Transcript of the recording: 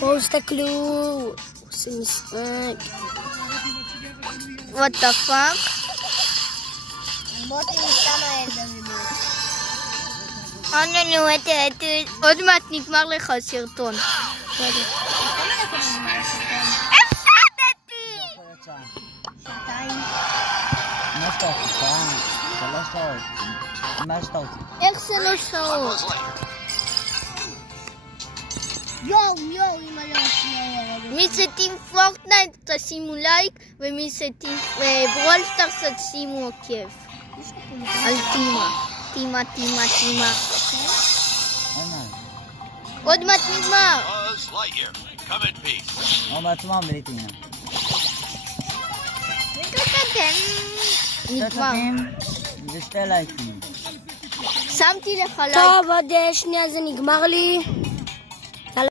בואו תסתכלו, עושה משחק. What the fuck? מוטי כמה אלדרים. עוד מעט נגמר לך הסרטון. הפסדתי! איך 3 שעות? יואו, אמא לא שנייה. מי שטים פורטנייט תשימו לייק, ומי שטים ברול סטארס תשימו עוקב. על טימה. עוד מעט נגמר. בעצמם בלי טימה. נגמר. זה 2 לייקים. שמתי לך לייק. טוב, עוד שנייה זה נגמר לי.